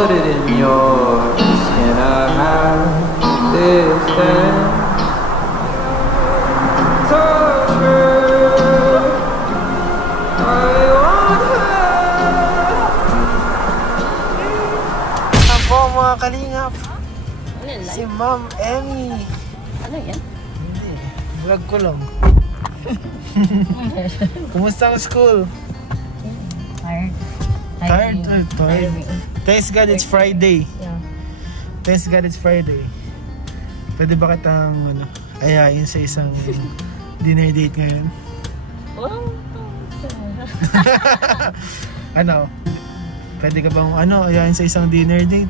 put it in yours. Can I have this then? Touch her, I want her. Ako mga kalingap, si Ma'am Emmy. Ano yan? Hindi, vlog ko lang. Kumusta ang school? Tired? Tired. Thanks God it's Friday. Yeah. Thanks God it's Friday. Pwede ba kitang ayayin sa isang dinner date ngayon? Wow. Ano? Pwede ka bang ayayin sa isang dinner date?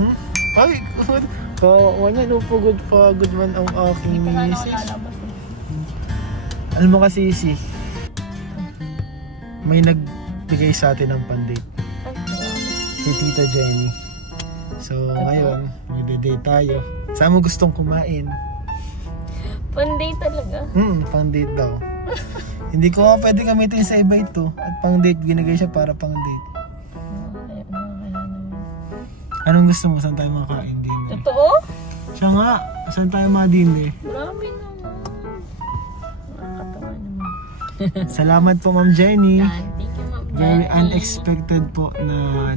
Hmm? Ay, good. Wala pagod man ang aking misis. Alam mo kasi may nagbigay sa atin ng pandate. Si Tita Jenny. So ngayon, magde-date tayo. Saan mo gustong kumain? Pang-date talaga? Pang-date daw. Hindi ko pwede gamitin sa iba ito. At pang-date, binigay siya para pang-date. Anong gusto mo? Saan tayo makakain din? Totoo? Siya nga. Saan tayo madin eh? Marami naman. Nakakatawa naman. Salamat po Ma'am Jenny. Thank you Ma'am Jenny. Very unexpected po na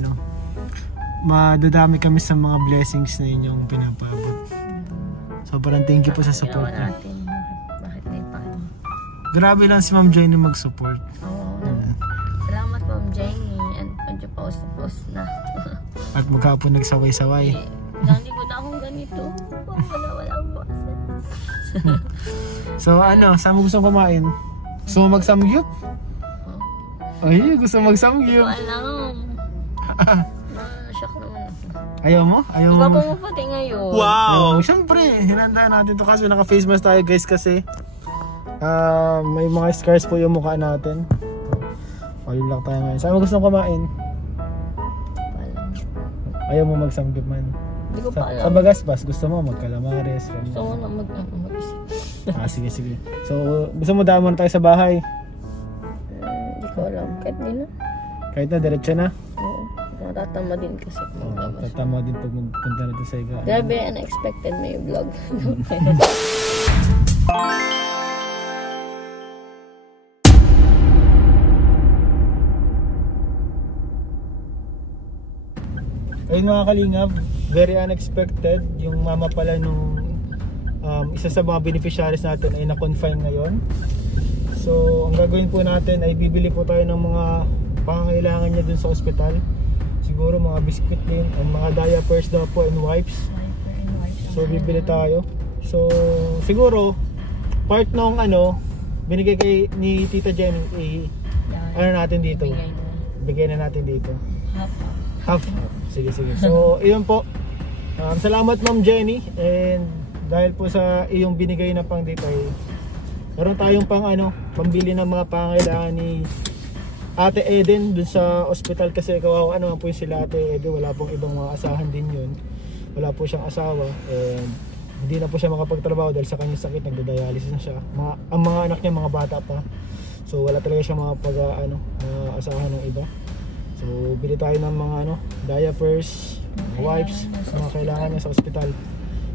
madadami kami sa mga blessings na inyong pinapabot. Sobrang thank you po sa support niyo. Bakit may pakita? Grabe lang si Ma'am Jenny mag-support. Oo. Salamat Ma'am Jenny. Medyo paus na. At maghapon nagsaway-saway. Dati ko na akong ganito. Wala ang boses. So saan mo gusto kumain? Gusto mo mag-samgyup? Ay, gusto mo mag-samgyup. Hindi ko alam. Shock naman ako. Ayaw mo? Ayaw mo? Ikaw pumapati ngayon. Wow! Siyempre, hinanda natin to kasi naka-face mask tayo guys kasi may mga scars po yung mukha natin. Ayun lang tayo ngayon. Saan mo gusto kumain? Ayaw mo mag-samgyup man? Hindi ko pa alam. Sa Bagasbas, gusto mo mag-calamares? Gusto ko na mag-isip. Sige. So, gusto mo daan muna tayo sa bahay? Hindi ko alam. Kahit di na. Kahit na, diretso na? Oo. Matatama din kasi. Tatama din pag magpunta na ito sa iga. Grabe, unexpected may vlog. Ayun mga kalingap, very unexpected. Yung mama pala nung isa sa mga beneficiaries natin ay na-confine ngayon. So ang gagawin po natin ay bibili po tayo ng mga pangangailangan niya dun sa ospital. Siguro mga biscuit din, ang mga diapers daw po and wipes. So bibili tayo. So siguro part nung binigay ni Tita Jenny natin dito. Bigay na natin dito. Half. Sige. So, iyon po. Salamat Ma'am Jenny. And dahil po sa iyong binigay na pang date ay meron tayong pambili ng mga pangailangan ni Ate Eden dun sa ospital kasi kawawa naman po yung sila Ate Eden. Wala pong ibang mga asahan din yun. Wala po siyang asawa. And hindi na po siya makapagtrabaho dahil sa kanyang sakit. Nagda-dialysis na siya. Ang mga anak niya mga bata pa. So, wala talaga siya asahan ng iba. So, bili tayo ng mga diapers, wipes, mga kailangan niya sa ospital.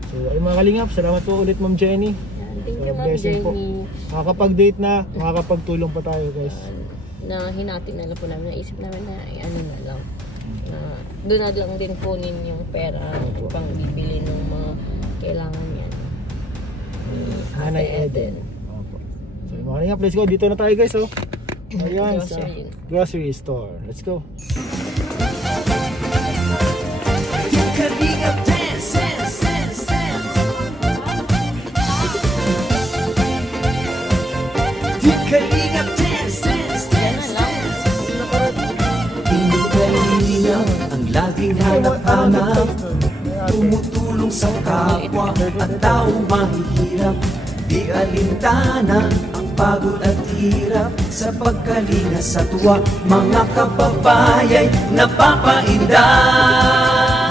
So, ay mga kalingap, salamat po ulit Ma'am Jenny. Thank you Ma'am Jenny. Makakapag-date na, makakapagtulong pa tayo guys. Na hinati na lang po namin, naisip namin na na lang. Doon na lang din kunin yung pera pang bibili ng mga kailangan niya. Nanay Eden. So, mga kalingap, let's go. Dito na tayo guys. Ayan, grocery store. Let's go. Ang laging hanap-hanap, tumutulong sa kapwa at taong mahihirap. Di alintana ang pagod at hirap sa pagkalinga sa tuwa. Mga kababayay napapainda.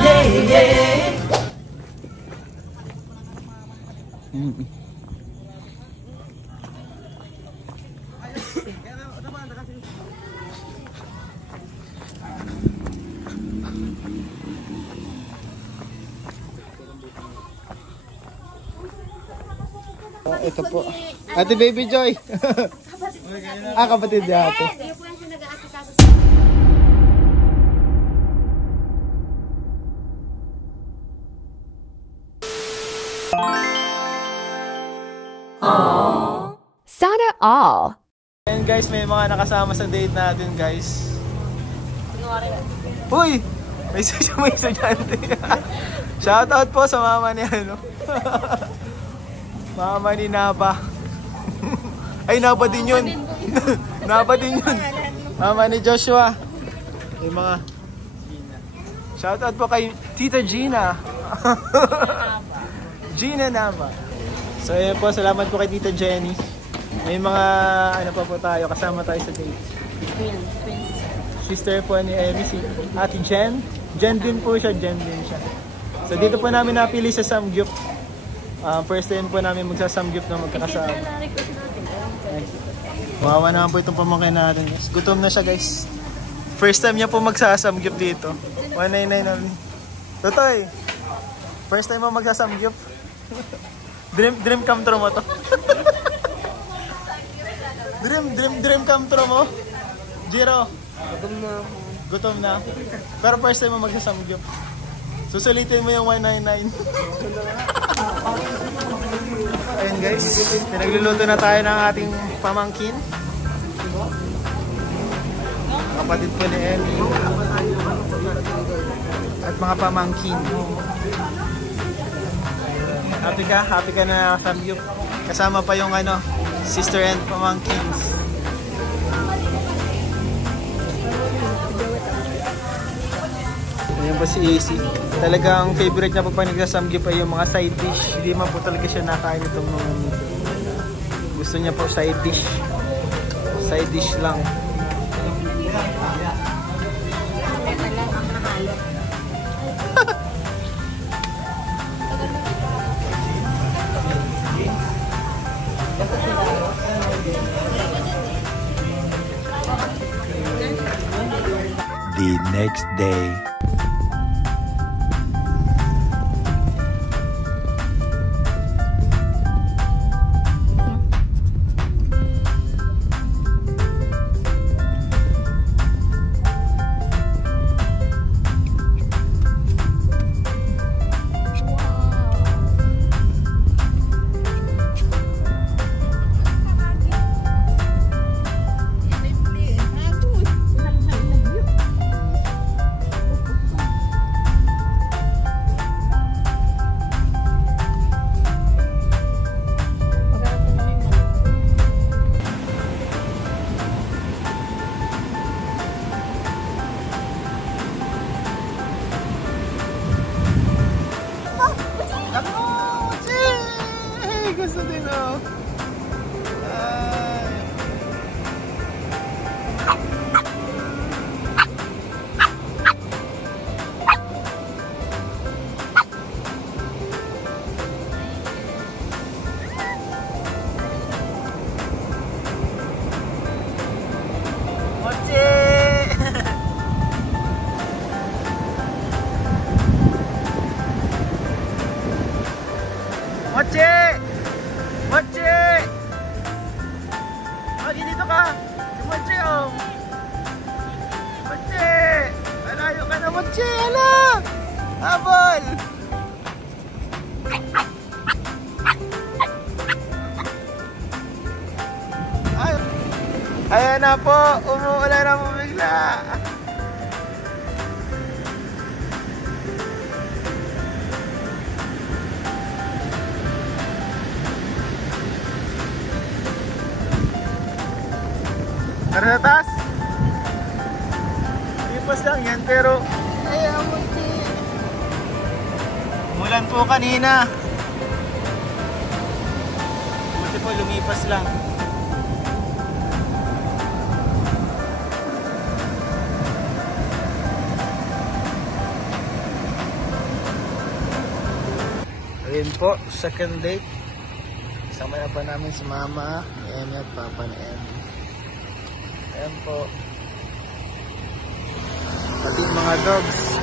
Yeah. Oh, ito po. Ate Baby Joy. Kapatid niya ate. Sana all. And guys, may mga nakasama sa date natin guys. Uy! May estudyante. Shoutout po sa mama ni ano. Mama ni Naba. Ay, Naba din yun. Naba din yun. Mama ni Joshua. Yung mga shoutout po kay Tita Gina. Gina Naba. So ayun po, salamat po kay Tita Jenny. May mga ano pa po tayo, kasama tayo sa date. Sister po ni Emmy, si Ate Jen. Jen din po siya, Jen din siya. So dito po namin napili sa Samgyup. First time po namin magsa-Samgyup na magkakasama. Wawa naman po itong pamangkin natin guys. Gutom na siya guys. First time niya po magsa-Samgyup dito. 199 only. Totoy! First time mo magsa-Samgyup. Dream come true mo to. Dream come true mo. Jiro. Gutom na. Pero first time mo magsasamgyup. Susulitin mo yung 199. Ayun guys. Pinagluluto na tayo ng ating pamangkin. Kapatid po ni Emmy. At mga pamangkin. Happy ka na samgyup. Kasama pa yung ano, sister and pamangkins. Ayan po si AC. Talagang favorite niya po pag nagsasamgyup ay yung mga side dish. Hindi man po talaga siya nakain itong mga nito. Gusto niya po side dish. Side dish lang. The next day. Gusto din oh. Mochi! Mochi! Mochi! Magi dito ka! Si Mochi oh! Mochi! Malayo ka na Mochi! Hala! Habol! Ayan na po! Umuulan na po bigla! Tara na taas! Lipas lang yan pero Ayaw mo din. umulan po kanina. Buti po lumipas lang. Ayun po, second date. Kasama na pa namin si Mama, ni Emmy at Papa ni Emmy. Ayan po. Pati mga dogs.